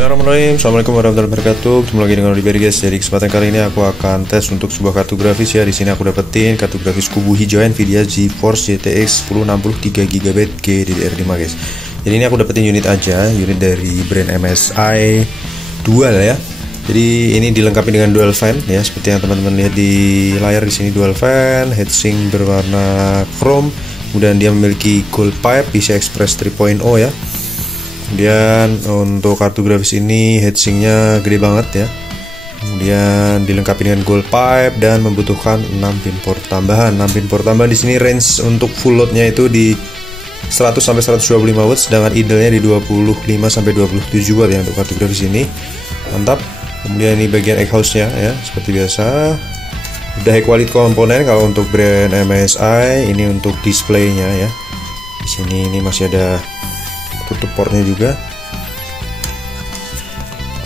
Bismillahirrahmanirrahim. Assalamualaikum warahmatullahi wabarakatuh. Ketemu lagi dengan Oliver guys. Jadi kesempatan kali ini aku akan tes untuk sebuah kartu grafis ya. Di sini aku dapetin kartu grafis kubu hijau Nvidia GeForce GTX 1060 3GB GDDR5 guys. Jadi ini aku dapetin unit aja, unit dari brand MSI Dual ya. Jadi ini dilengkapi dengan dual fan ya, seperti yang teman-teman lihat di layar di sini, dual fan, heatsink berwarna chrome. Kemudian dia memiliki gold pipe, PCI Express 3.0 ya. Kemudian untuk kartu grafis ini heatsinknya gede banget ya. Kemudian dilengkapi dengan gold pipe dan membutuhkan 6 pin port tambahan. 6 pin port tambahan di sini range untuk full loadnya itu di 100 sampai 125 watt, sedangkan idle-nya di 25 sampai 27 watt ya untuk kartu grafis ini. Mantap. Kemudian ini bagian exhaust-nya ya, seperti biasa. Udah high quality komponen kalau untuk brand MSI. Ini untuk displaynya ya. Di sini ini masih ada tutup portnya juga,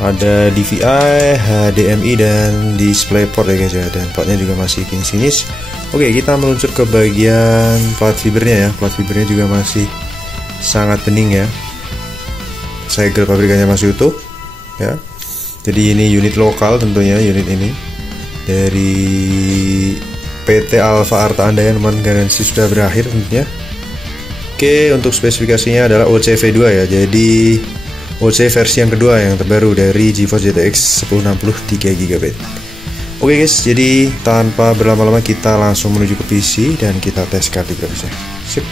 ada DVI, HDMI dan display port ya guys ya, dan portnya juga masih finish. Oke, kita meluncur ke bagian plat fibernya ya. Plat fibernya juga masih sangat bening ya, segel pabrikannya masih utuh ya. Jadi ini unit lokal tentunya, unit ini dari PT Alfa Arta Andaya, nomor garansi sudah berakhir tentunya. Oke, untuk spesifikasinya adalah OCV2 ya. Jadi OC versi yang kedua yang terbaru dari GeForce GTX 1060 3GB. Oke guys, jadi tanpa berlama-lama kita langsung menuju ke PC dan kita tes kartu grafisnya. Sip.